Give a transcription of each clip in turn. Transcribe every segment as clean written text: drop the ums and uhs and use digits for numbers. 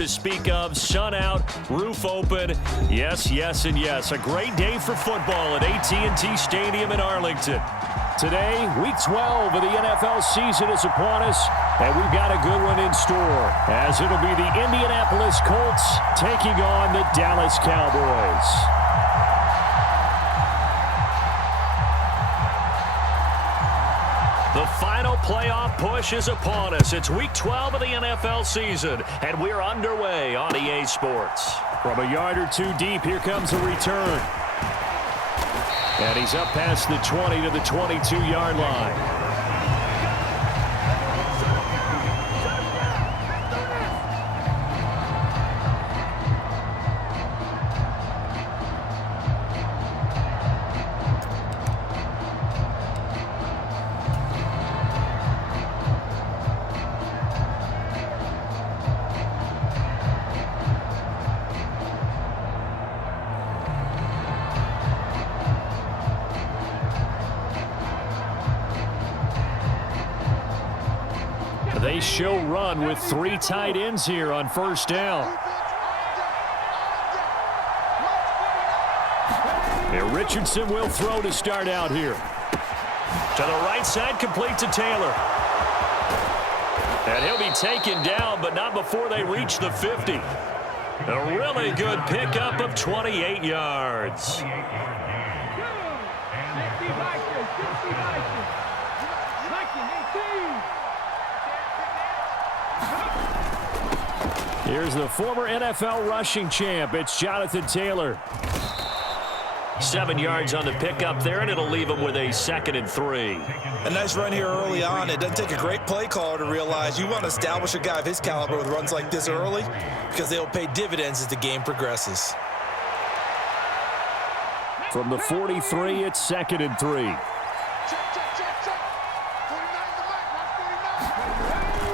to speak of. Sun out, roof open. Yes, yes, and yes. A great day for football at AT&T Stadium in Arlington. Today, Week 12 of the NFL season is upon us, and we've got a good one in store, as it'll be the Indianapolis Colts taking on the Dallas Cowboys. The final playoff push is upon us. It's Week 12 of the NFL season, and we're underway on EA Sports. From a yard or two deep, here comes a return. And he's up past the 20 to the 22-yard line. They show run with 3 tight ends here on first down. And Richardson will throw to start out here. To the right side, complete to Taylor. And he'll be taken down, but not before they reach the 50. A really good pickup of 28 yards. Here's the former NFL rushing champ. It's Jonathan Taylor. 7 yards on the pickup there, and it'll leave him with a 2nd and 3. A nice run here early on. It doesn't take a great play caller to realize you want to establish a guy of his caliber with runs like this early, because they'll pay dividends as the game progresses. From the 43, it's 2nd and 3.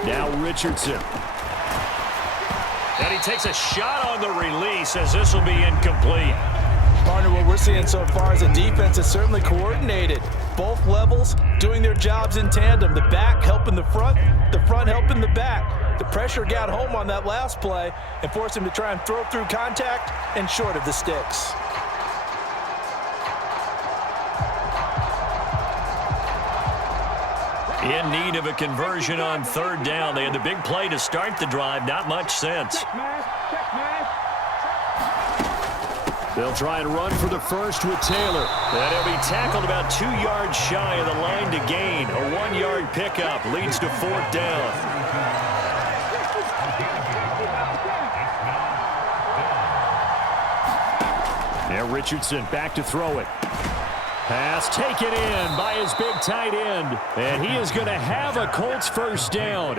Now Richardson. And he takes a shot on the release as this will be incomplete. Partner, what we're seeing so far is a defense is certainly coordinated. Both levels doing their jobs in tandem. The back helping the front helping the back. The pressure got home on that last play and forced him to try and throw through contact and short of the sticks. In need of a conversion on 3rd down. They had the big play to start the drive. Not much sense. They'll try and run for the first with Taylor. And he'll be tackled about 2 yards shy of the line to gain. A 1-yard pickup leads to 4th down. Now Richardson back to throw it. Pass taken in by his big tight end. And he is going to have a Colts first down.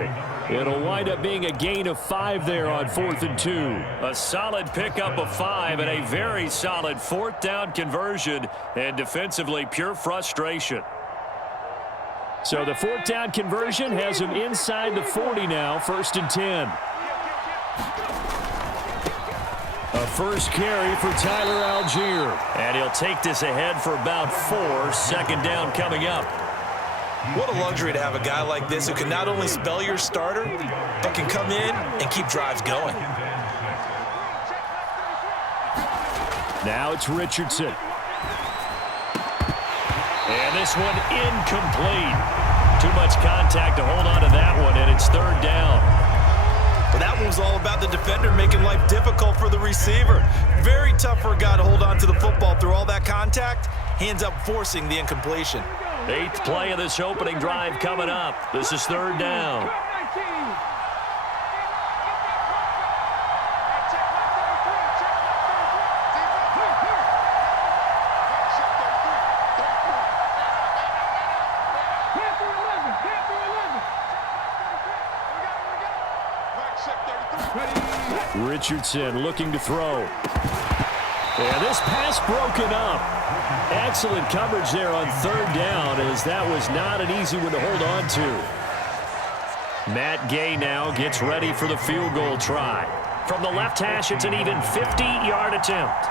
It'll wind up being a gain of 5 there on 4th and 2. A solid pickup of 5 and a very solid 4th down conversion. And defensively, pure frustration. So the 4th down conversion has him inside the 40 now, 1st and 10. A first carry for Tyler Algier. And he'll take this ahead for about 4. 2nd down coming up. What a luxury to have a guy like this who can not only spell your starter, but can come in and keep drives going. Now it's Richardson. And this one incomplete. Too much contact to hold on to that one, and it's 3rd down. But that one was all about the defender making life difficult for the receiver. Very tough for a guy to hold on to the football through all that contact. Hands up forcing the incompletion. 8th play of this opening drive coming up. This is 3rd down. Richardson looking to throw. And this pass broken up. Excellent coverage there on 3rd down, as that was not an easy one to hold on to. Matt Gay now gets ready for the field goal try. From the left hash, it's an even 50-yard attempt.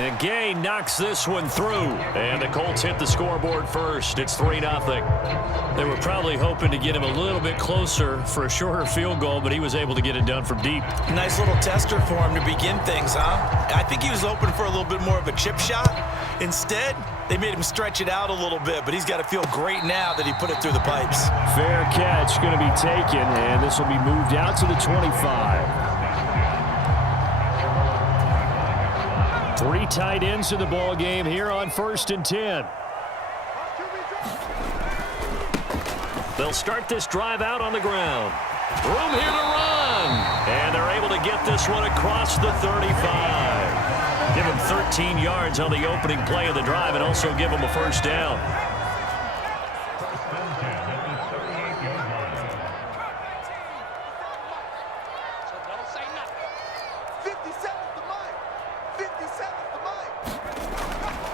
And Gay knocks this one through. And the Colts hit the scoreboard first. It's 3-0. They were probably hoping to get him a little bit closer for a shorter field goal, but he was able to get it done from deep. Nice little tester for him to begin things, huh? I think he was hoping for a little bit more of a chip shot. Instead, they made him stretch it out a little bit, but he's got to feel great now that he put it through the pipes. Fair catch going to be taken, and this will be moved out to the 25. 3 tight ends in the ball game here on 1st and 10. They'll start this drive out on the ground. Room here to run. And they're able to get this one across the 35. Give him 13 yards on the opening play of the drive and also give him a first down.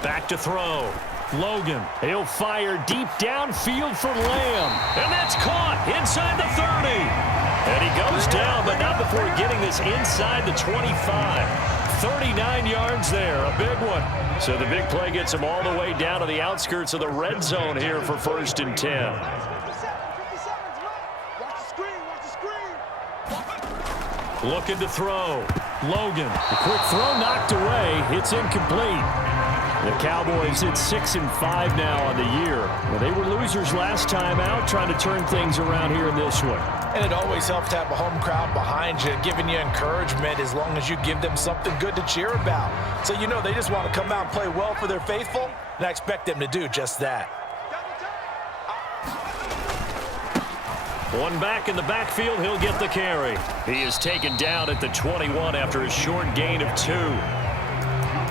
Back to throw. Logan. He'll fire deep downfield for Lamb. And that's caught inside the 30. And he goes down, but not before getting this inside the 25. 39 yards there, a big one. So the big play gets him all the way down to the outskirts of the red zone here for 1st and 10. Looking to throw. Logan. The quick throw knocked away. It's incomplete. The Cowboys at 6-5 now on the year. Well, they were losers last time out, trying to turn things around here in this one. And it always helps to have a home crowd behind you, giving you encouragement as long as you give them something good to cheer about. So you know they just want to come out and play well for their faithful, and I expect them to do just that. One back in the backfield, he'll get the carry. He is taken down at the 21 after a short gain of 2.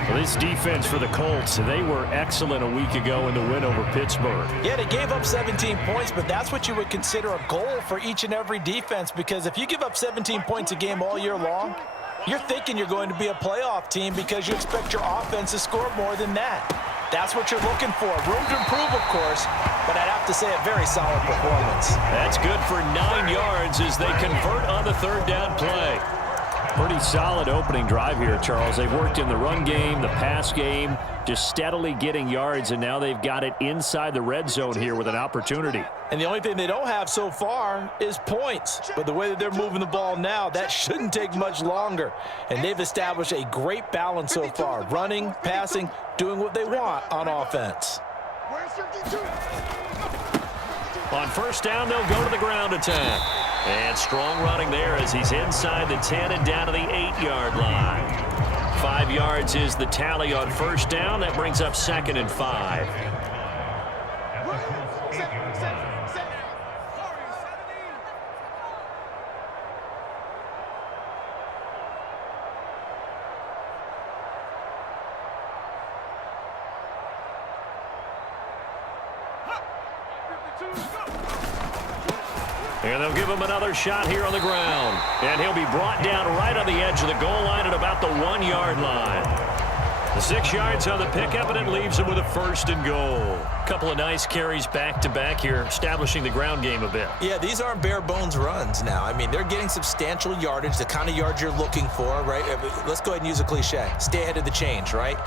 Well, this defense for the Colts, they were excellent a week ago in the win over Pittsburgh. Yeah, they gave up 17 points, but that's what you would consider a goal for each and every defense, because if you give up 17 points a game all year long, you're thinking you're going to be a playoff team because you expect your offense to score more than that. That's what you're looking for. Room to improve, of course, but I'd have to say a very solid performance. That's good for 9 yards as they convert on the 3rd down play. Pretty solid opening drive here, Charles. They've worked in the run game, the pass game, just steadily getting yards, and now they've got it inside the red zone here with an opportunity. And the only thing they don't have so far is points. But the way that they're moving the ball now, that shouldn't take much longer. And they've established a great balance so far, running, passing, doing what they want on offense. On 1st down, they'll go to the ground attack. And strong running there as he's inside the 10 and down to the 8-yard line. 5 yards is the tally on 1st down. That brings up 2nd and 5. And they'll give him another shot here on the ground. And he'll be brought down right on the edge of the goal line at about the 1-yard line. The 6 yards on the pickup, and it leaves him with a 1st and goal. Couple of nice carries back-to-back here, establishing the ground game a bit. Yeah, these aren't bare-bones runs now. I mean, they're getting substantial yardage, the kind of yards you're looking for, right? Let's go ahead and use a cliche. Stay ahead of the change, right?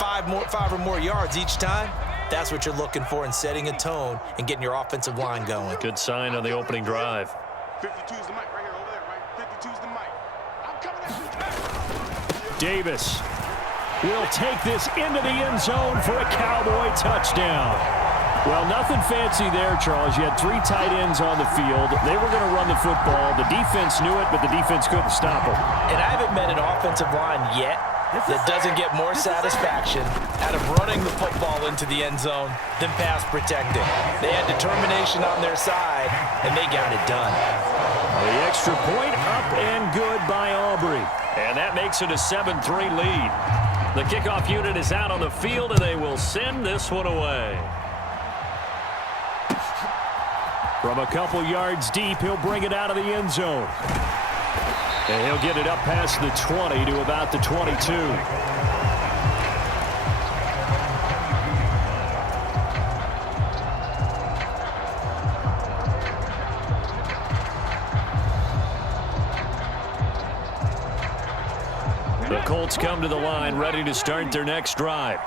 5 or more yards each time. That's what you're looking for in setting a tone and getting your offensive line going. Good sign on the opening drive. 52's the mic right here over there, right? 52's the mic. I'm coming at you. Davis will take this into the end zone for a Cowboy touchdown. Well, nothing fancy there, Charles. You had 3 tight ends on the field. They were going to run the football. The defense knew it, but the defense couldn't stop them. And I haven't met an offensive line yet that doesn't get more satisfaction out of running the football into the end zone than pass protecting. They had determination on their side, and they got it done. The extra point up and good by Aubrey. And that makes it a 7-3 lead. The kickoff unit is out on the field, and they will send this one away. From a couple yards deep, he'll bring it out of the end zone. And he'll get it up past the 20 to about the 22. The Colts come to the line, ready to start their next drive.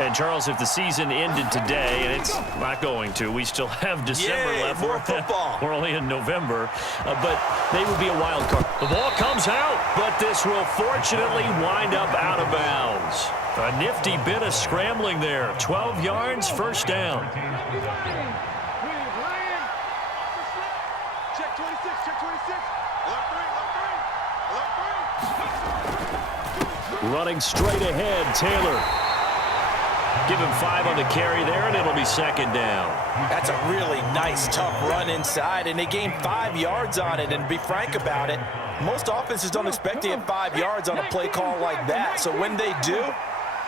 And, Charles, if the season ended today, and it's not going to, we still have December left. More football. We're only in November, but they would be a wild card. The ball comes out, but this will fortunately wind up out of bounds. A nifty bit of scrambling there. 12 yards, first down. Check 26, check 26. Left three. Running straight ahead, Taylor. Give him 5 on the carry there, and it'll be second down. That's a really nice, tough run inside, and they gained 5 yards on it. And to be frank about it, most offenses don't expect to get 5 yards on a play call like that. So when they do,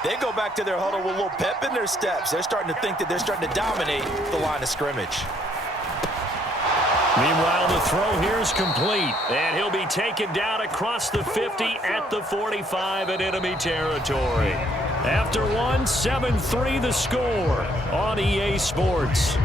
they go back to their huddle with a little pep in their steps. They're starting to think that they're starting to dominate the line of scrimmage. Meanwhile, the throw here is complete, and he'll be taken down across the 50 at the 45 in enemy territory. After one, 7-3 the score on EA Sports.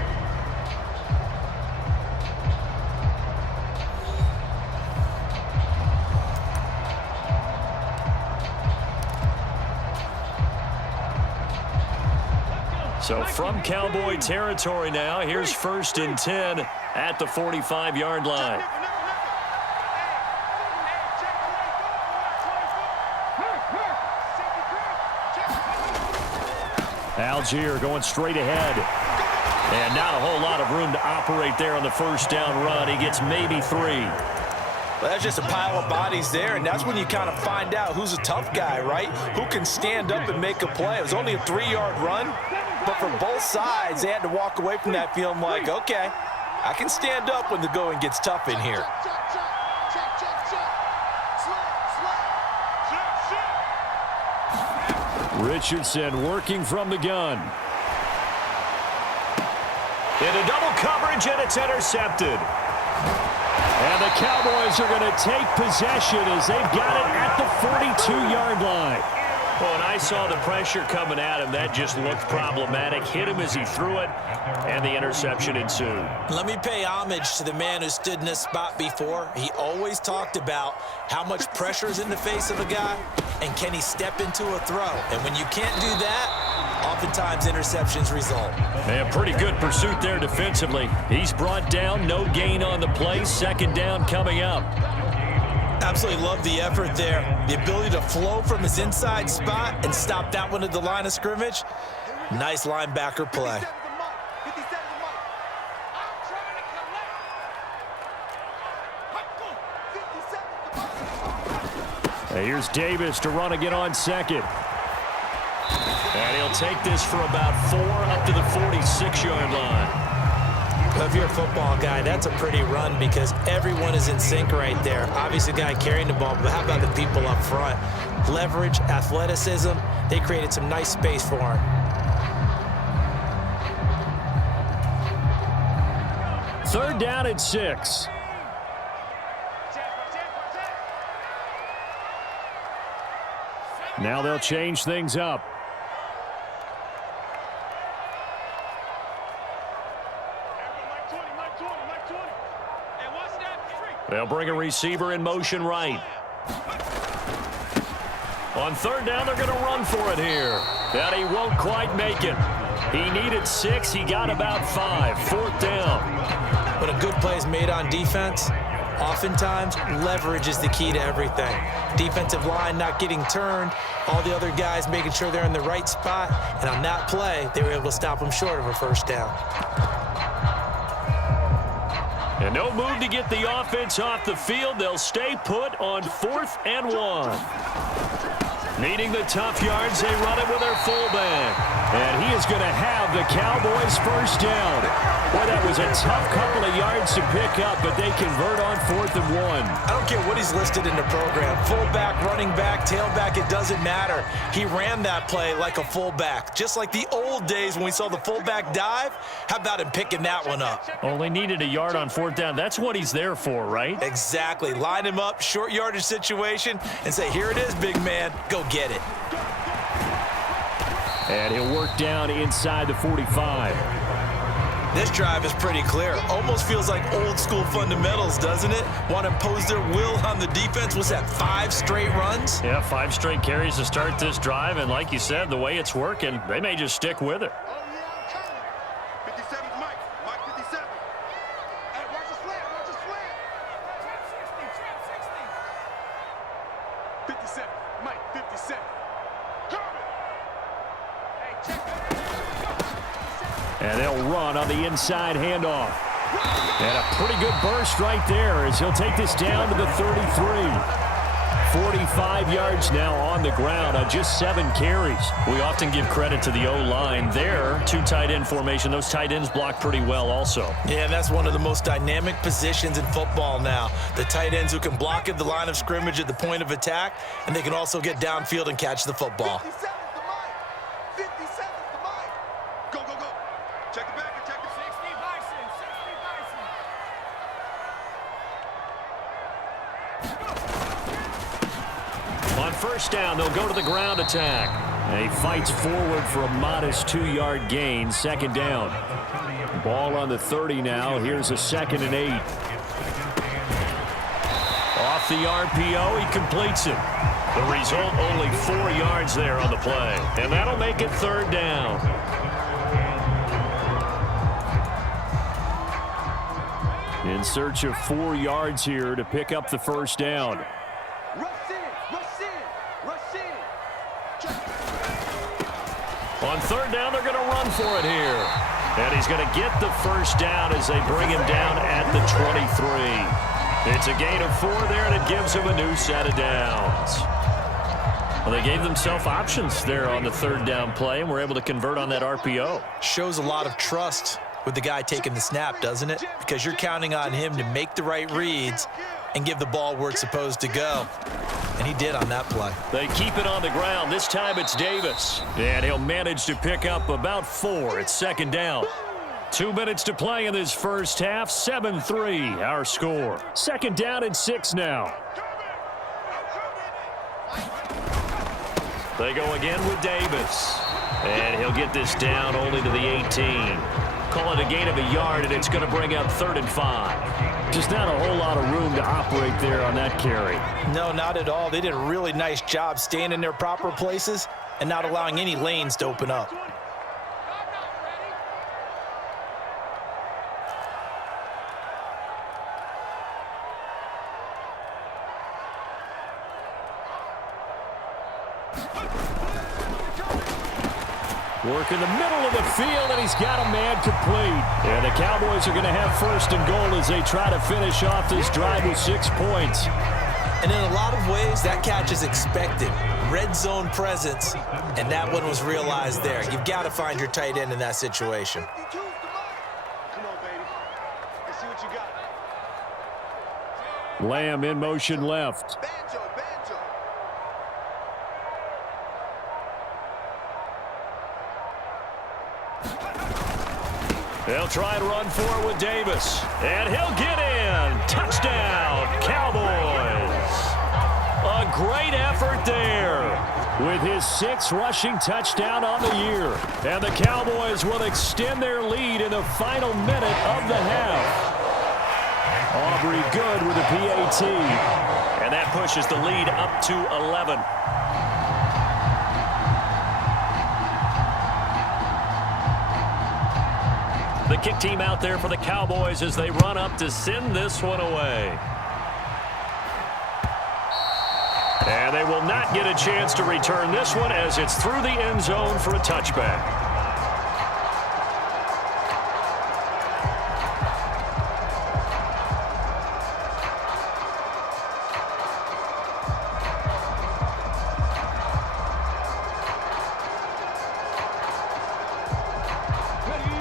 So from Cowboy territory now, here's 1st and 10 at the 45-yard line. Algier going straight ahead. And not a whole lot of room to operate there on the first down run. He gets maybe 3. Well, that's just a pile of bodies there, and that's when you kind of find out who's a tough guy, right? Who can stand up and make a play. It was only a 3-yard run, but for both sides, they had to walk away from that feeling like, okay, I can stand up when the going gets tough in here. Richardson working from the gun. Into double coverage, and it's intercepted. And the Cowboys are going to take possession as they've got it at the 42-yard line. Well, when I saw the pressure coming at him, that just looked problematic. Hit him as he threw it, and the interception ensued. Let me pay homage to the man who stood in this spot before. He always talked about how much pressure is in the face of a guy, and can he step into a throw. And when you can't do that, oftentimes interceptions result. And pretty good pursuit there defensively. He's brought down, no gain on the play. Second down coming up. Absolutely love the effort there. The ability to flow from his inside spot and stop that one at the line of scrimmage. Nice linebacker play. And here's Davis to run again on second. And he'll take this for about 4 up to the 46-yard line. If you're a football guy, that's a pretty run because everyone is in sync right there. Obviously, the guy carrying the ball, but how about the people up front? Leverage, athleticism, they created some nice space for him. Third down at 6. Now they'll change things up. They'll bring a receiver in motion right. On third down, they're going to run for it here. And he won't quite make it. He needed 6. He got about 5. Fourth down. When a good play is made on defense, oftentimes leverage is the key to everything. Defensive line not getting turned, all the other guys making sure they're in the right spot, and on that play, they were able to stop them short of a first down. And no move to get the offense off the field. They'll stay put on 4th and 1. Needing the tough yards, they run it with their fullback. And he is going to have the Cowboys first down. Boy, that was a tough couple of yards to pick up, but they convert on 4th and 1. I don't care what he's listed in the program. Fullback, running back, tailback, it doesn't matter. He ran that play like a fullback. Just like the old days when we saw the fullback dive. How about him picking that one up? Only needed a yard on 4th down. That's what he's there for, right? Exactly. Line him up, short yardage situation, and say, here it is, big man. Go get it. And he'll work down inside the 45. This drive is pretty clear. Almost feels like old school fundamentals, doesn't it? Want to impose their will on the defense. Was that 5 straight runs? Yeah, 5 straight carries to start this drive. And like you said, the way it's working, they may just stick with it. Oh, yeah, I'm coming. 57's Mike. Mike 57. Hey, watch the slant. Watch the slant. Trap 60. Trap 60. 57. Mike 57. Coming. Hey, check that. And they'll run on the inside handoff. And a pretty good burst right there as he'll take this down to the 33. 45 yards now on the ground on just 7 carries. We often give credit to the O-line there. 2 tight end formation. Those tight ends block pretty well also. Yeah, and that's one of the most dynamic positions in football now. The tight ends who can block at the line of scrimmage at the point of attack, and they can also get downfield and catch the football. 57's the Mike. 57's the Mike. Go, go, go. Check the back and check the 60 Bison. 60 Bison. On first down, they'll go to the ground attack. And he fights forward for a modest 2-yard gain. Second down. Ball on the 30 now. Here's a 2nd and 8. Off the RPO, he completes it. The result, only 4 yards there on the play. And that'll make it 3rd down. In search of 4 yards here to pick up the first down. Rush in. Rush in. Rush in. On 3rd down, they're going to run for it here. And he's going to get the first down as they bring him down at the 23. It's a gain of 4 there, and it gives him a new set of downs. Well, they gave themselves options there on the 3rd down play, and were able to convert on that RPO. Shows a lot of trust with the guy taking the snap, doesn't it? Because you're counting on him to make the right reads and give the ball where it's supposed to go. And he did on that play. They keep it on the ground. This time it's Davis. And he'll manage to pick up about 4. It's 2nd down. 2 minutes to play in this first half. 7-3 our score. 2nd down and 6 now. They go again with Davis. And he'll get this down only to the 18. Call it a gain of a yard, and it's going to bring up 3rd and 5. Just not a whole lot of room to operate there on that carry. No, not at all. They did a really nice job staying in their proper places and not allowing any lanes to open up. Work in the middle of the field, and he's got a man complete. And the Cowboys are going to have 1st and goal as they try to finish off this drive with 6 points. And in a lot of ways, that catch is expected. Red zone presence, and that one was realized there. You've got to find your tight end in that situation. 52's the Mike. Come on, baby. Let's see what you got. Lamb in motion left. Banjo, banjo. They'll try and run for it with Davis. And he'll get in. Touchdown, Cowboys. A great effort there with his 6th rushing touchdown on the year. And the Cowboys will extend their lead in the final minute of the half. Aubrey good with a PAT. And that pushes the lead up to 11. The kick team out there for the Cowboys as they run up to send this one away. And they will not get a chance to return this one as it's through the end zone for a touchback.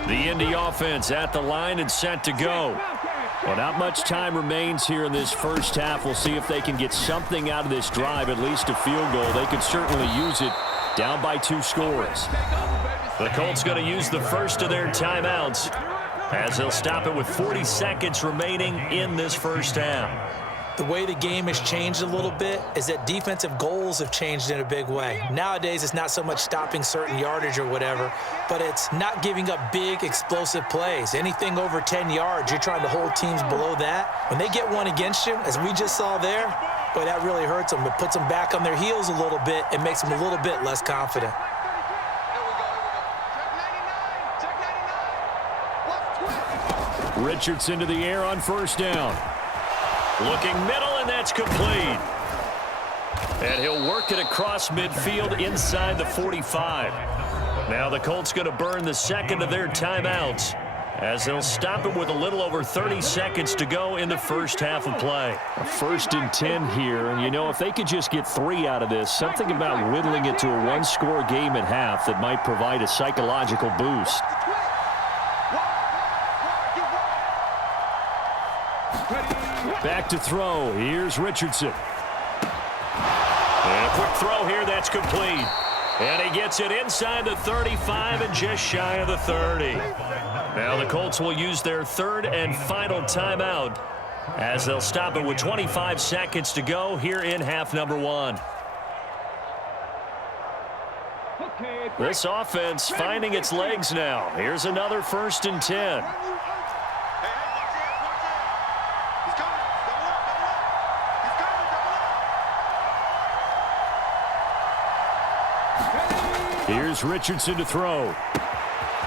The Indy offense at the line and set to go. Well, not much time remains here in this first half. We'll see if they can get something out of this drive, at least a field goal. They could certainly use it down by 2 scores. The Colts going to use the first of their timeouts as they'll stop it with 40 seconds remaining in this first half. The way the game has changed a little bit is that defensive goals have changed in a big way. Nowadays, it's not so much stopping certain yardage or whatever, but it's not giving up big, explosive plays. Anything over 10 yards, you're trying to hold teams below that. When they get one against you, as we just saw there, boy, that really hurts them. It puts them back on their heels a little bit and makes them a little bit less confident. Richardson to the air on first down. Looking middle, and that's complete. And he'll work it across midfield inside the 45. Now the Colts going to burn the second of their timeouts as they'll stop it with a little over 30 seconds to go in the first half of play. A 1st and 10 here, and you know, if they could just get 3 out of this, something about whittling it to a one-score game at half that might provide a psychological boost. Back to throw. Here's Richardson. And a quick throw here. That's complete. And he gets it inside the 35 and just shy of the 30. Now the Colts will use their 3rd and final timeout as they'll stop it with 25 seconds to go here in half number 1. This offense finding its legs now. Here's another 1st and 10. Here's Richardson to throw.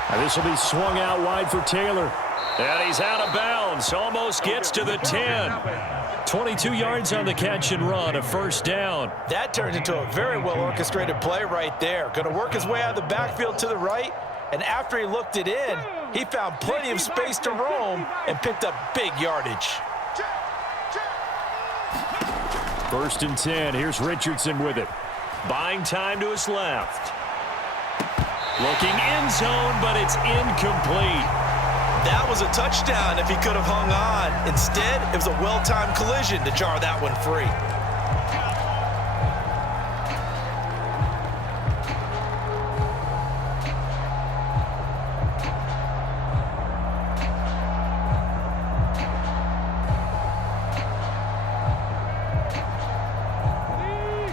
And this will be swung out wide for Taylor. And he's out of bounds. Almost gets to the 10. 22 yards on the catch and run, a 1st down. That turned into a very well-orchestrated play right there. Going to work his way out of the backfield to the right. And after he looked it in, he found plenty of space to roam and picked up big yardage. 1st and 10. Here's Richardson with it. Buying time to his left. Looking end zone, but it's incomplete. That was a touchdown if he could have hung on. Instead, it was a well-timed collision to jar that one free.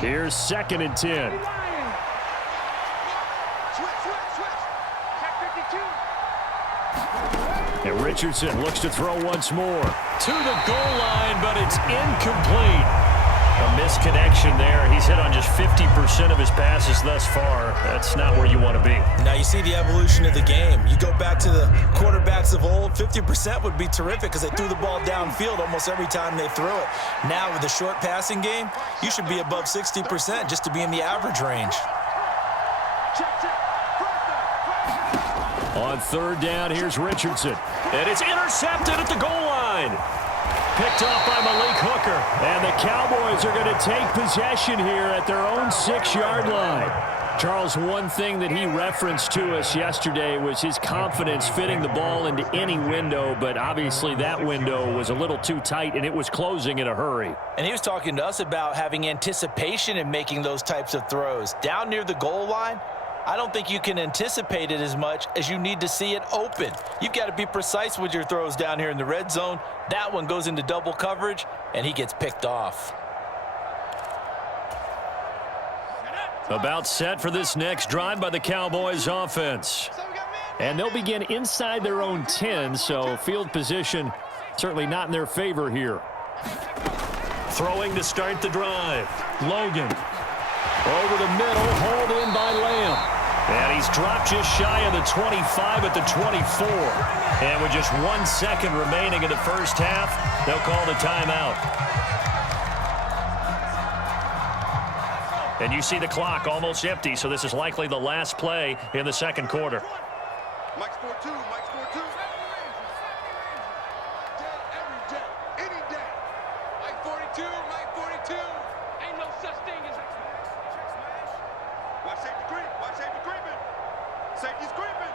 Here's 2nd and 10. And Richardson looks to throw once more. To the goal line, but it's incomplete. A misconnection there. He's hit on just 50% of his passes thus far. That's not where you want to be. Now you see the evolution of the game. You go back to the quarterbacks of old, 50% would be terrific because they threw the ball downfield almost every time they threw it. Now with the short passing game, you should be above 60% just to be in the average range. On 3rd down, here's Richardson. And it's intercepted at the goal line. Picked off by Malik Hooker. And the Cowboys are going to take possession here at their own 6-yard line. Charles, one thing that he referenced to us yesterday was his confidence fitting the ball into any window, but obviously that window was a little too tight, and it was closing in a hurry. And he was talking to us about having anticipation in making those types of throws. Down near the goal line, I don't think you can anticipate it as much as you need to see it open. You've got to be precise with your throws down here in the red zone. That one goes into double coverage, and he gets picked off. About set for this next drive by the Cowboys offense. And they'll begin inside their own 10, so field position certainly not in their favor here. Throwing to start the drive. Logan. Over the middle, hauled in by Lamb. And he's dropped just shy of the 25 at the 24. And with just 1 second remaining in the first half, they'll call the timeout. And you see the clock almost empty, so this is likely the last play in the second quarter. Mike scored 2. Mike scored 2. Every day. Any day. Mike 42. Mike 42. Ain't no such thing as... Watch safety creep. Watch safety creeping. Safety's creeping.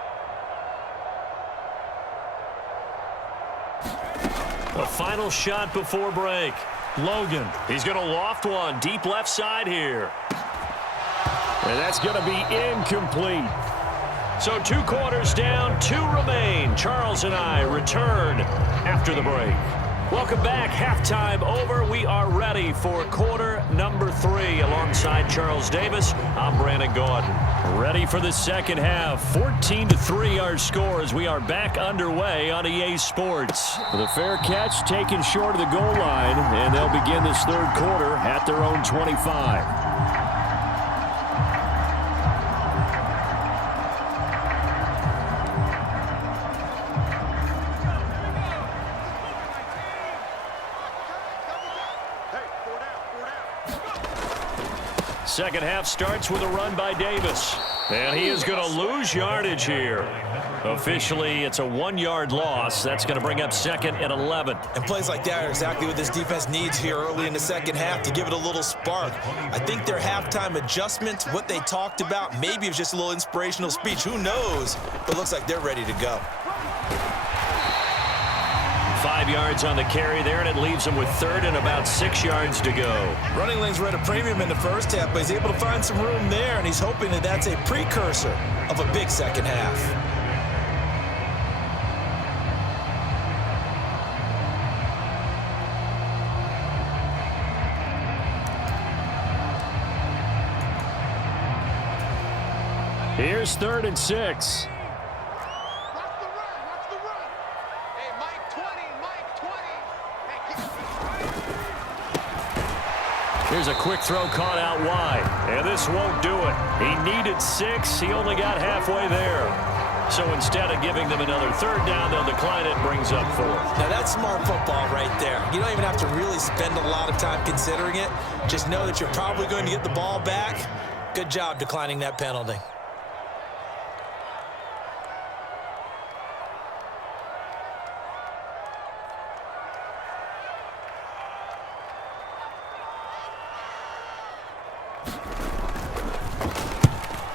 A final shot before break. Logan. He's going to loft one deep left side here. And that's going to be incomplete. So 2 quarters down, 2 remain. Charles and I return after the break. Welcome back. Halftime over. We are ready for quarter number 3. Alongside Charles Davis, I'm Brandon Gordon. Ready for the second half. 14-3 our score as we are back underway on EA Sports. The fair catch taken short of the goal line, and they'll begin this third quarter at their own 25. Second half starts with a run by Davis. And he is going to lose yardage here. Officially, it's a 1-yard loss. That's going to bring up second and 11. And plays like that are exactly what this defense needs here early in the second half to give it a little spark. I think their halftime adjustment, what they talked about, maybe it was just a little inspirational speech. Who knows? But it looks like they're ready to go. 5 yards on the carry there, and it leaves him with third and about 6 yards to go. Running lanes were at a premium in the first half, but he's able to find some room there, and he's hoping that that's a precursor of a big second half. Here's 3rd and 6. Here's a quick throw caught out wide, and this won't do it. He needed 6. He only got halfway there. So instead of giving them another third down, they'll decline it, brings up 4. Now that's smart football right there. You don't even have to really spend a lot of time considering it. Just know that you're probably going to get the ball back. Good job declining that penalty.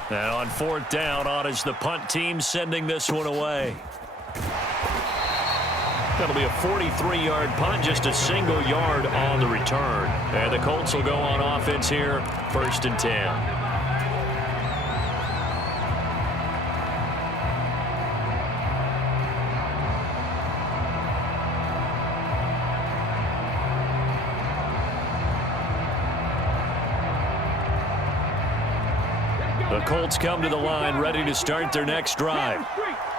And on 4th down, on is the punt team sending this one away. That'll be a 43-yard punt, just a single yard on the return. And the Colts will go on offense here, 1st and 10. The Colts come to the line ready to start their next drive.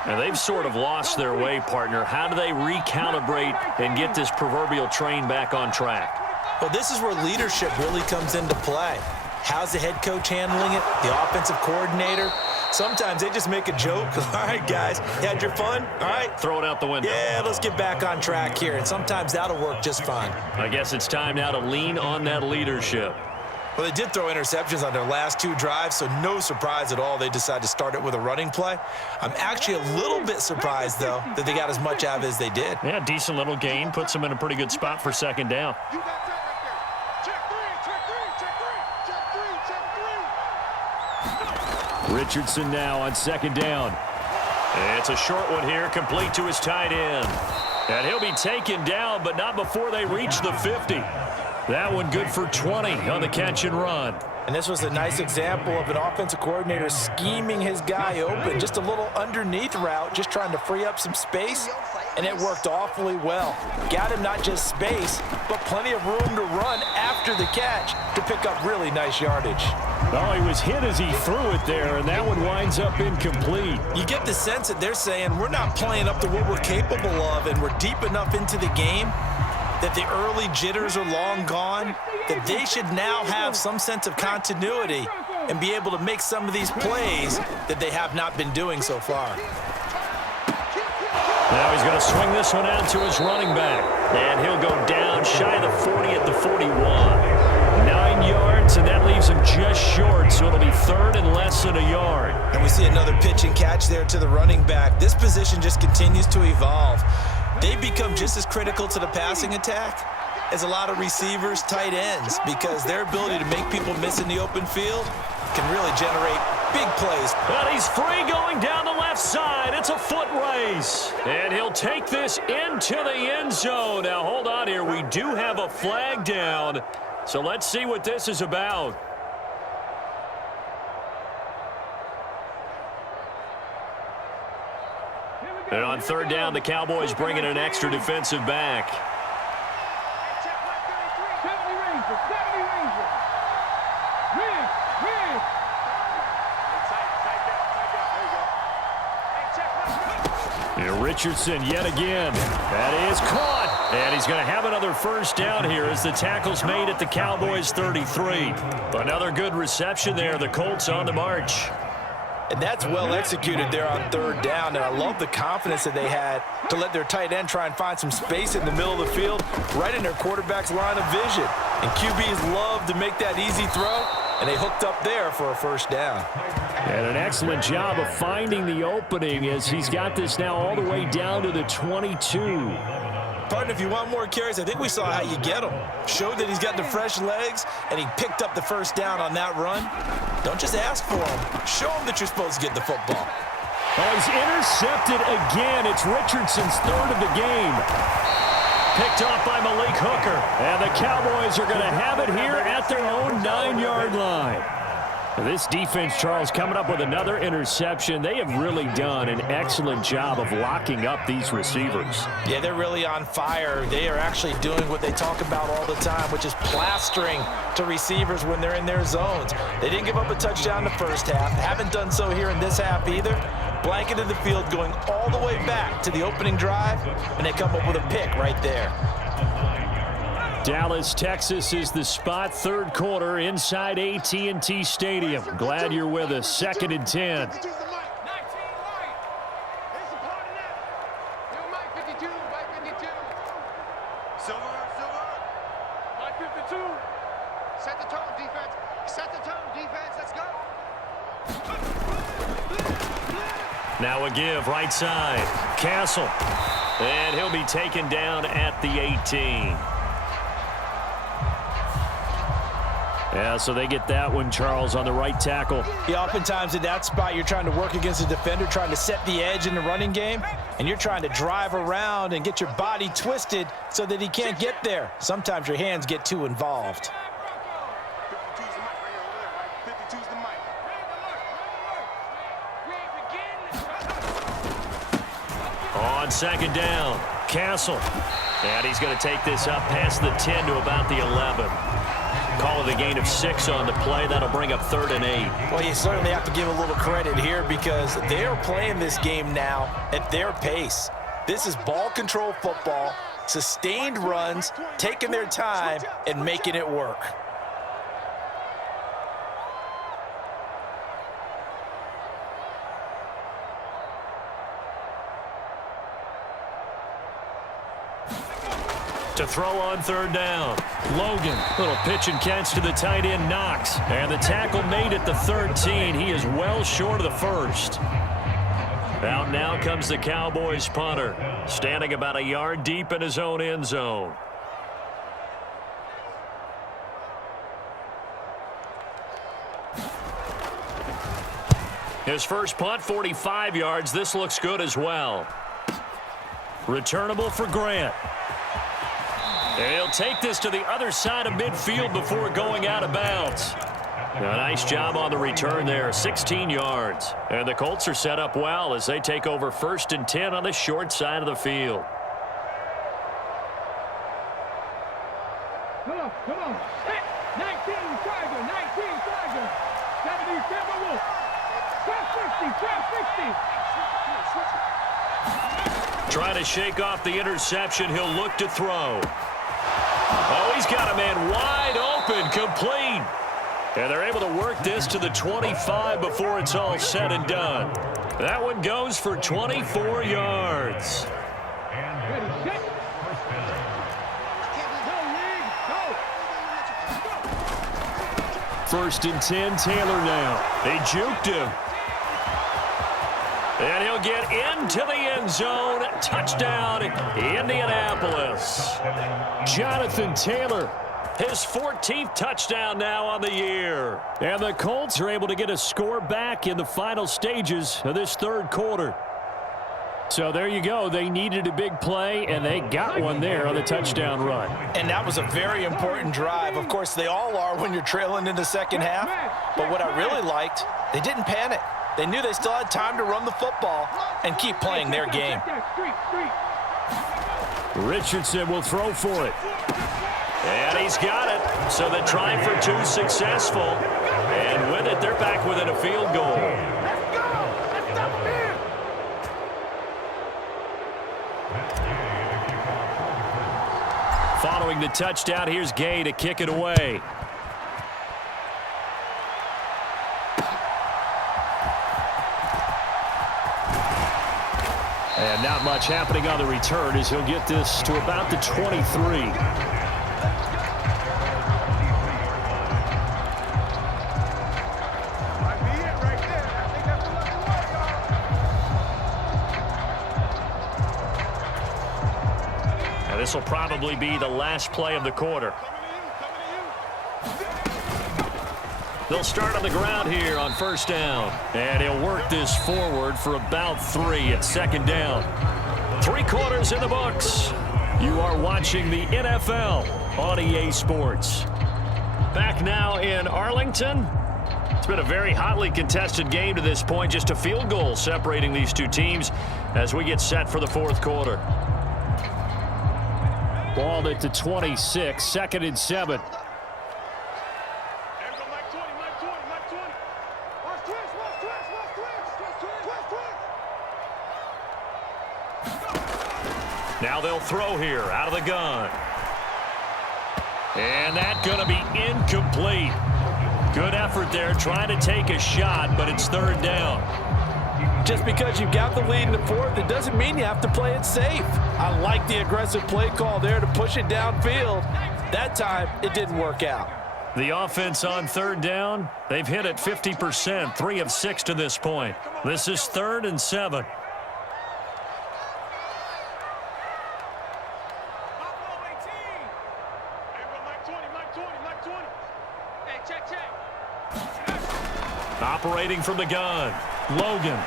And they've sort of lost their way, partner. How do they recalibrate and get this proverbial train back on track? Well, this is where leadership really comes into play. How's the head coach handling it? The offensive coordinator? Sometimes they just make a joke. All right, guys, you had your fun? All right. Throw it out the window. Yeah, let's get back on track here. And sometimes that'll work just fine. I guess it's time now to lean on that leadership. Well, they did throw interceptions on their last 2 drives, so no surprise at all they decided to start it with a running play. I'm actually a little bit surprised, though, that they got as much out of it as they did. Yeah, decent little gain. Puts them in a pretty good spot for 2nd down. You got that right there. Check 3, check 3, check 3, check 3. Richardson now on 2nd down. It's a short one here, complete to his tight end. And he'll be taken down, but not before they reach the 50. That one good for 20 on the catch and run. And this was a nice example of an offensive coordinator scheming his guy open. Just a little underneath route, just trying to free up some space, and it worked awfully well. Got him not just space, but plenty of room to run after the catch to pick up really nice yardage. Oh, he was hit as he threw it there, and that one winds up incomplete. You get the sense that they're saying we're not playing up to what we're capable of, and we're deep enough into the game that the early jitters are long gone, that they should now have some sense of continuity and be able to make some of these plays that they have not been doing so far. Now he's going to swing this one out to his running back. And he'll go down shy of the 40 at the 41. 9 yards, and that leaves him just short, so it'll be 3rd and less than a yard. And we see another pitch and catch there to the running back. This position just continues to evolve. They become just as critical to the passing attack as a lot of receivers, tight ends, because their ability to make people miss in the open field can really generate big plays. But he's free going down the left side. It's a foot race. And he'll take this into the end zone. Now, hold on here. We do have a flag down. So let's see what this is about. And on 3rd down, the Cowboys bring in an extra defensive back. And Richardson yet again. That is caught. And he's going to have another first down here as the tackle's made at the Cowboys 33. Another good reception there. The Colts on the march. And that's well executed there on third down. And I love the confidence that they had to let their tight end try and find some space in the middle of the field, right in their quarterback's line of vision. And QBs love to make that easy throw, and they hooked up there for a first down. And an excellent job of finding the opening as he's got this now all the way down to the 22. Partner, if you want more carries, I think we saw how you get them. Showed that he's got the fresh legs, and he picked up the first down on that run. Don't just ask for them. Show them that you're supposed to get the football. Oh, he's intercepted again. It's Richardson's third of the game. Picked off by Malik Hooker. And the Cowboys are going to have it here at their own 9-yard line. This defense, Charles, coming up with another interception. They have really done an excellent job of locking up these receivers. Yeah, they're really on fire. They are actually doing what they talk about all the time, which is plastering to receivers when they're in their zones. They didn't give up a touchdown in the first half. Haven't done so here in this half either. Blanketed the field going all the way back to the opening drive, and they come up with a pick right there. Dallas, Texas is the spot. Third quarter inside AT&T Stadium. Glad you're with us. 2nd and 10. Set the tone, defense. Set the tone, defense. Let's go. Now a give right side. Castle. And he'll be taken down at the 18. Yeah, so they get that one, Charles, on the right tackle. Yeah, oftentimes in that spot, you're trying to work against a defender, trying to set the edge in the running game, and you're trying to drive around and get your body twisted so that he can't get there. Sometimes your hands get too involved. 52's the mic right over there, right? 52's the mic. On second down, Castle. And he's going to take this up past the 10 to about the 11. Call it a gain of 6 on the play. That'll bring up 3rd and 8. Well, you certainly have to give a little credit here because they're playing this game now at their pace. This is ball control football, sustained runs, taking their time and making it work. To throw on 3rd down. Logan, little pitch and catch to the tight end, Knox. And the tackle made at the 13. He is well short of the first. Out now comes the Cowboys punter, standing about a yard deep in his own end zone. His first punt, 45 yards. This looks good as well. Returnable for Grant. And he'll take this to the other side of midfield before going out of bounds. A nice job on the return there, 16 yards. And the Colts are set up well as they take over 1st and 10 on the short side of the field. Come on. Hit. 19 Tiger, 19 Tiger. 77 Wolf. 1260. Trying to shake off the interception. He'll look to throw. Oh, he's got a man wide open, complete. And they're able to work this to the 25 before it's all said and done. That one goes for 24 yards. Ready, set. Go, 1st and 10, Taylor now. They juked him. And he'll get into the end zone. Touchdown, Indianapolis. Jonathan Taylor. His 14th touchdown now on the year. And the Colts are able to get a score back in the final stages of this 3rd quarter. So there you go. They needed a big play, and they got one there on the touchdown run. And that was a very important drive. Of course, they all are when you're trailing in the second half. But what I really liked, they didn't panic. They knew they still had time to run the football and keep playing their game. Richardson will throw for it. And he's got it. So the try for two successful. And with it, they're back within a field goal. Let's go! Let's double in! Following the touchdown, here's Gay to kick it away. And not much happening on the return as he'll get this to about the 23. And this will probably be the last play of the quarter. They'll start on the ground here on first down. And he'll work this forward for about 3 at second down. 3 quarters in the books. You are watching the NFL on EA Sports. Back now in Arlington. It's been a very hotly contested game to this point. Just a field goal separating these two teams as we get set for the fourth quarter. Ball at the 26, 2nd and 7. Now they'll throw here out of the gun. And that's going to be incomplete. Good effort there trying to take a shot, but it's 3rd down. Just because you've got the lead in the fourth, it doesn't mean you have to play it safe. I like the aggressive play call there to push it downfield. That time, it didn't work out. The offense on 3rd down, they've hit it 50%, 3 of 6 to this point. This is 3rd and 7. Operating from the gun, Logan.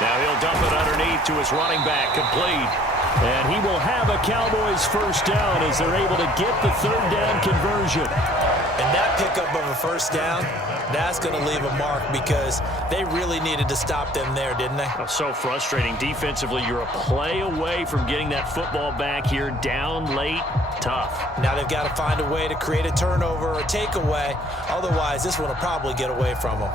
Now he'll dump it underneath to his running back, complete. And he will have a Cowboys first down as they're able to get the 3rd down conversion. And that pickup of a first down, that's going to leave a mark because they really needed to stop them there, didn't they? Oh, so frustrating. Defensively, you're a play away from getting that football back here down late. Tough. Now they've got to find a way to create a turnover or takeaway. Otherwise, this one will probably get away from them.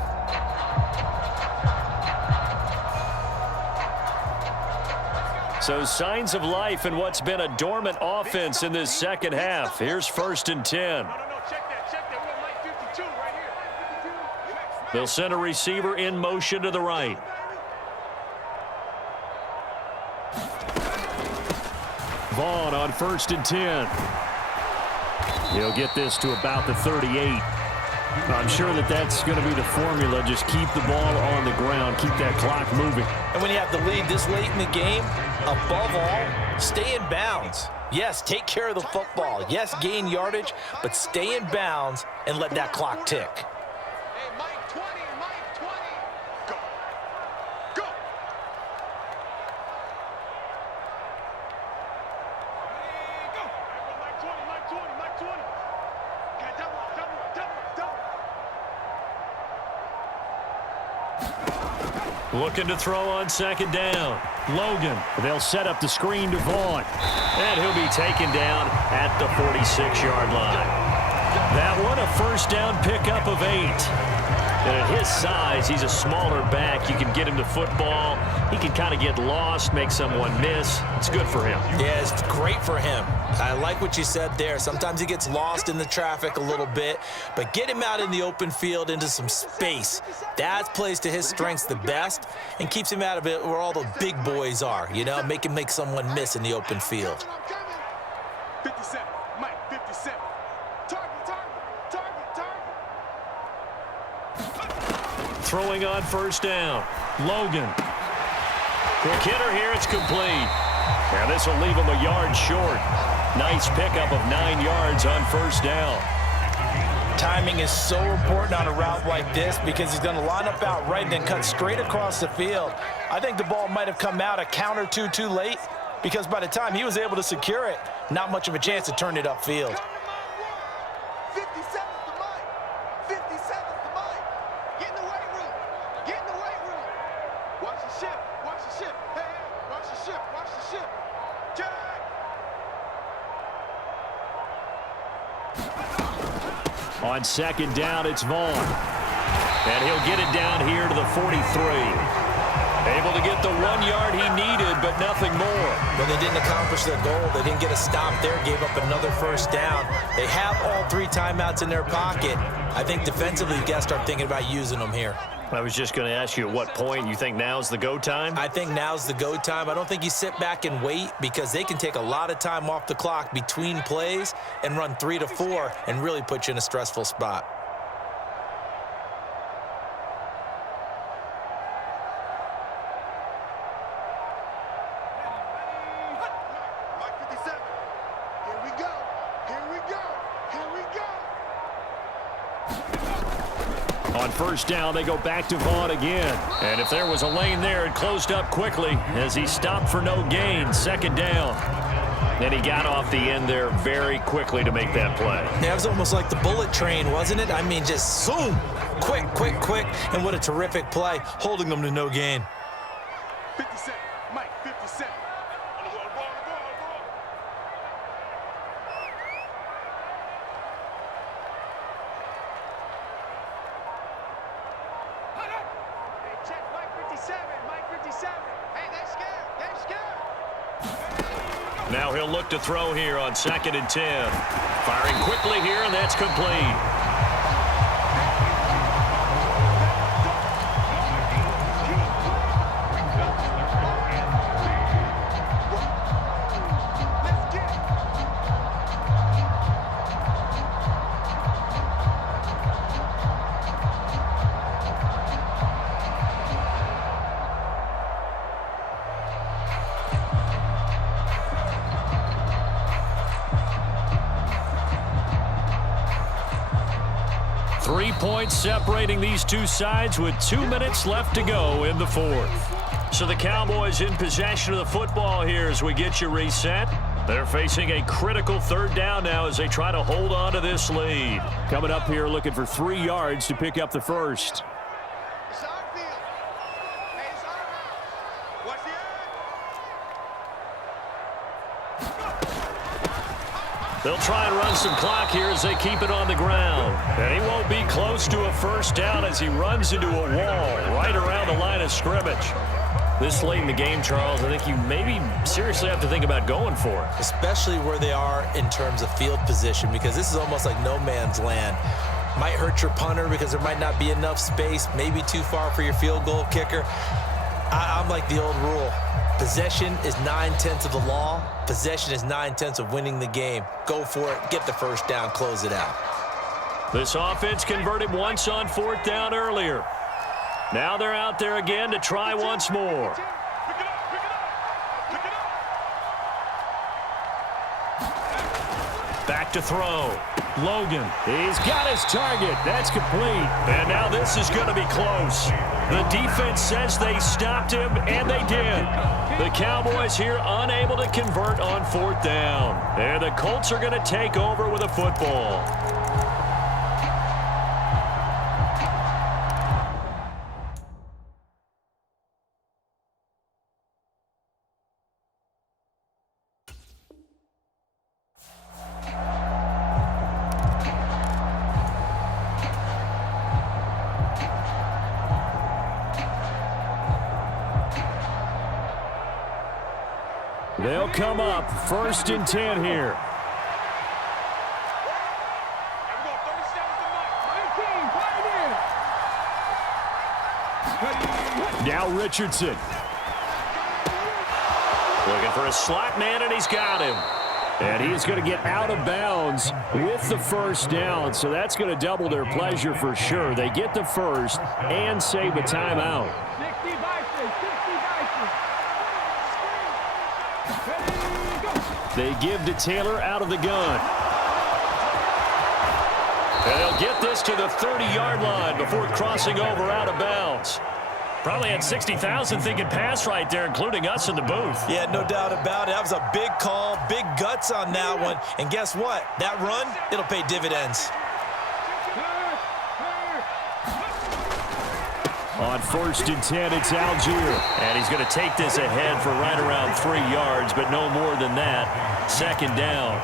So signs of life in what's been a dormant offense in this second half. Here's 1st and 10. They'll send a receiver in motion to the right. Vaughn on 1st and 10. He'll get this to about the 38. I'm sure that's going to be the formula. Just keep the ball on the ground. Keep that clock moving. And when you have the lead this late in the game, above all, stay in bounds. Yes, take care of the football. Yes, gain yardage, but stay in bounds and let that clock tick. Hey, Mike 20, Mike 20. Go. Go. Mike 20, Mike 20, Mike 20. Okay, double. Looking to throw on 2nd down. Logan. They'll set up the screen to Vaughn. And he'll be taken down at the 46-yard line. That one, a first down pickup of 8. And at his size, he's a smaller back. You can get him to football. He can kind of get lost, make someone miss. It's good for him. Yeah, it's great for him. I like what you said there. Sometimes he gets lost in the traffic a little bit, but get him out in the open field into some space. That plays to his strengths the best and keeps him out of it where all the big boys are, you know, make him make someone miss in the open field. 57, Mike 57. Target. Throwing on first down. Logan. Quick hitter here. It's complete. And this will leave him a yard short. Nice pickup of 9 yards on first down. Timing is so important on a route like this because he's going to line up out right and then cut straight across the field. I think the ball might have come out a count or two too late because by the time he was able to secure it, not much of a chance to turn it upfield. 57's the Mike. 57's the Mike. Get in the weight room. Get in the weight room. Watch the ship. Watch the ship. Hey, watch the ship. Watch the ship. Jack. On second down, it's Vaughn. And he'll get it down here to the 43. Able to get the 1 yard he needed, but nothing more. But they didn't accomplish their goal. They didn't get a stop there, gave up another first down. They have all 3 timeouts in their pocket. I think defensively, you got to start thinking about using them here. I was just going to ask you at what point you think now's the go time? I think now's the go time. I don't think you sit back and wait because they can take a lot of time off the clock between plays and run 3 to 4 and really put you in a stressful spot. On first down, they go back to Vaughn again. And if there was a lane there, it closed up quickly as he stopped for no gain. Second down. And he got off the end there very quickly to make that play. Yeah, it was almost like the bullet train, wasn't it? I mean, just zoom, quick, quick, quick. And what a terrific play, holding them to no gain. 57, Mike, 57. Now he'll look to throw here on 2nd and 10. Firing quickly here, and that's complete. Points separating these two sides with 2 minutes left to go in the fourth. So the Cowboys in possession of the football here as we get you reset. They're facing a critical 3rd down now as they try to hold on to this lead. Coming up here looking for 3 yards to pick up the first. It's our field. Hey, it's our house. Watch the They'll try and run some clock here as they keep it on the ground. And he won't be close to a first down as he runs into a wall right around the line of scrimmage. This late in the game, Charles, I think you maybe seriously have to think about going for it. Especially where they are in terms of field position, because this is almost like no man's land. Might hurt your punter because there might not be enough space, maybe too far for your field goal kicker. I'm like the old rule. Possession is 9/10 of the law. Possession is 9/10 of winning the game. Go for it. Get the first down. Close it out. This offense converted once on 4th down earlier. Now they're out there again to try once more. Back to throw. Logan, he's got his target. That's complete. And now this is going to be close. The defense says they stopped him, and they did. The Cowboys here unable to convert on 4th down. And the Colts are going to take over with a football. They'll come up 1st and 10 here. Now Richardson. Looking for a slot man, and he's got him. And he is going to get out of bounds with the first down, so that's going to double their pleasure for sure. They get the first and save a timeout. 60 Vikings, 60 Vikings. They give to Taylor out of the gun. And they'll get this to the 30-yard line before crossing over out of bounds. Probably had 60,000 thinking pass right there, including us in the booth. Yeah, no doubt about it. That was a big call, big guts on that one. And guess what? That run, it'll pay dividends. On 1st and 10, it's Algier. And he's going to take this ahead for right around 3 yards, but no more than that. 2nd down.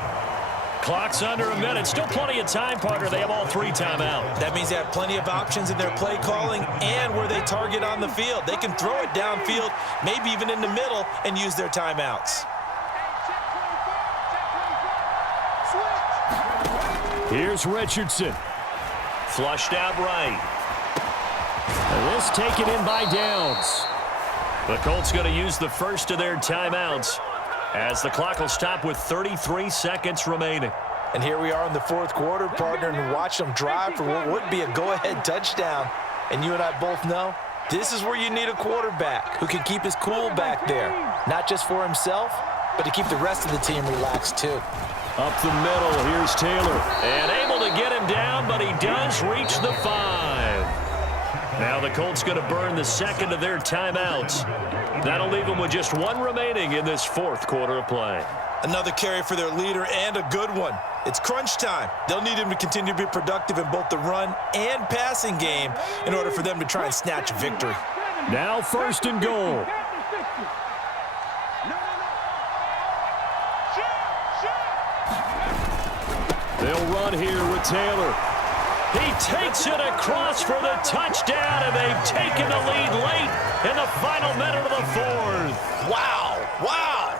Clock's under a minute. Still plenty of time, partner. They have all 3 timeouts. That means they have plenty of options in their play calling and where they target on the field. They can throw it downfield, maybe even in the middle, and use their timeouts. Here's Richardson. Flushed out right. And this taken in by Downs. The Colts going to use the first of their timeouts as the clock will stop with 33 seconds remaining. And here we are in the 4th quarter, partner, and watch them drive for what would be a go-ahead touchdown. And you and I both know this is where you need a quarterback who can keep his cool back there, not just for himself, but to keep the rest of the team relaxed too. Up the middle, here's Taylor. And able to get him down, but he does reach the 5. Now the Colts going to burn the second of their timeouts. That'll leave them with just 1 remaining in this 4th quarter of play. Another carry for their leader and a good one. It's crunch time. They'll need him to continue to be productive in both the run and passing game in order for them to try and snatch a victory. Now 1st and goal. They'll run here with Taylor. He takes it across for the touchdown, and they've taken the lead late in the final minute of the 4th. Wow, wow.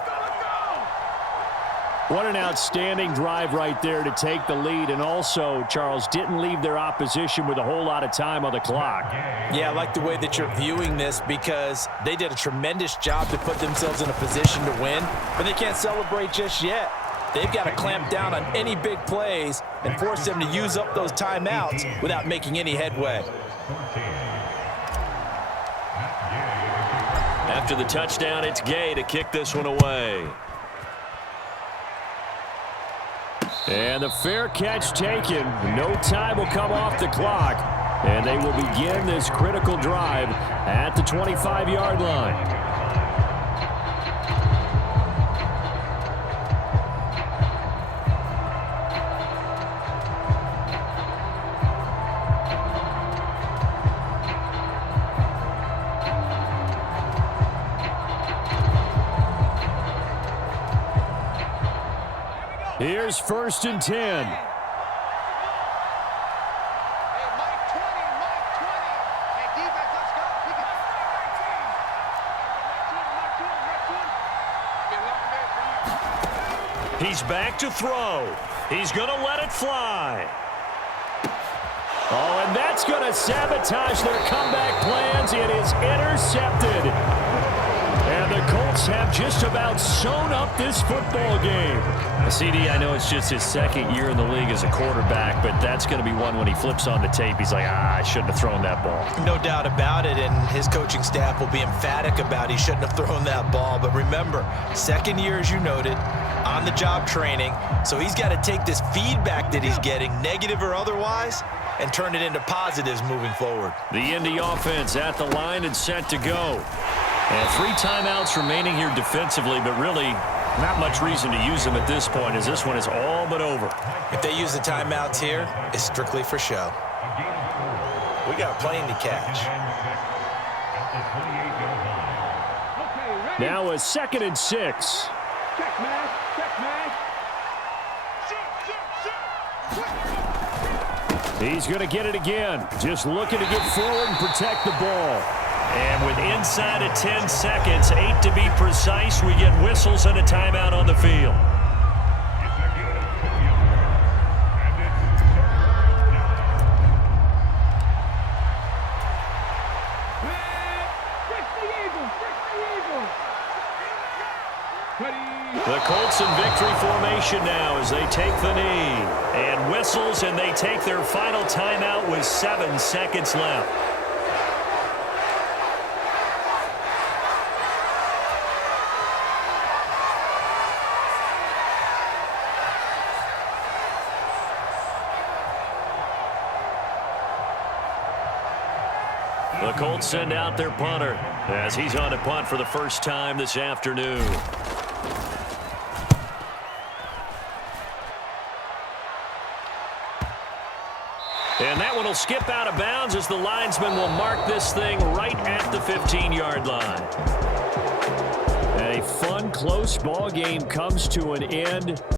What an outstanding drive right there to take the lead, and also, Charles, didn't leave their opposition with a whole lot of time on the clock. Yeah, I like the way that you're viewing this because they did a tremendous job to put themselves in a position to win, but they can't celebrate just yet. They've got to clamp down on any big plays and force them to use up those timeouts without making any headway. After the touchdown, it's Gay to kick this one away. And the fair catch taken. No time will come off the clock. And they will begin this critical drive at the 25-yard line. Here's 1st and 10. Hey, Mike 20, Mike 20. Hey, defense, let's go. Pick it. Mike 20. He's back to throw. He's going to let it fly. Oh, and that's going to sabotage their comeback plans. It is intercepted. And the Colts have just about sewn up this football game. CD, I know it's just his 2nd year in the league as a quarterback, but that's going to be one when he flips on the tape. He's like, I shouldn't have thrown that ball. No doubt about it, and his coaching staff will be emphatic about he shouldn't have thrown that ball. But remember, 2nd year, as you noted, on-the-job training, so he's got to take this feedback that he's getting, negative or otherwise, and turn it into positives moving forward. The Indy offense at the line and set to go. And 3 timeouts remaining here defensively, but really not much reason to use them at this point as this one is all but over. If they use the timeouts here, it's strictly for show. We got a plane to catch. Now a 2nd and 6. Check, man. Check, man. He's going to get it again. Just looking to get forward and protect the ball. And with inside of 10 seconds, 8 to be precise, we get whistles and a timeout on the field. The Colts in victory formation now as they take the knee. And whistles, and they take their final timeout with 7 seconds left. The Colts send out their punter as he's on to punt for the first time this afternoon. And that one will skip out of bounds as the linesman will mark this thing right at the 15-yard line. A fun, close ball game comes to an end.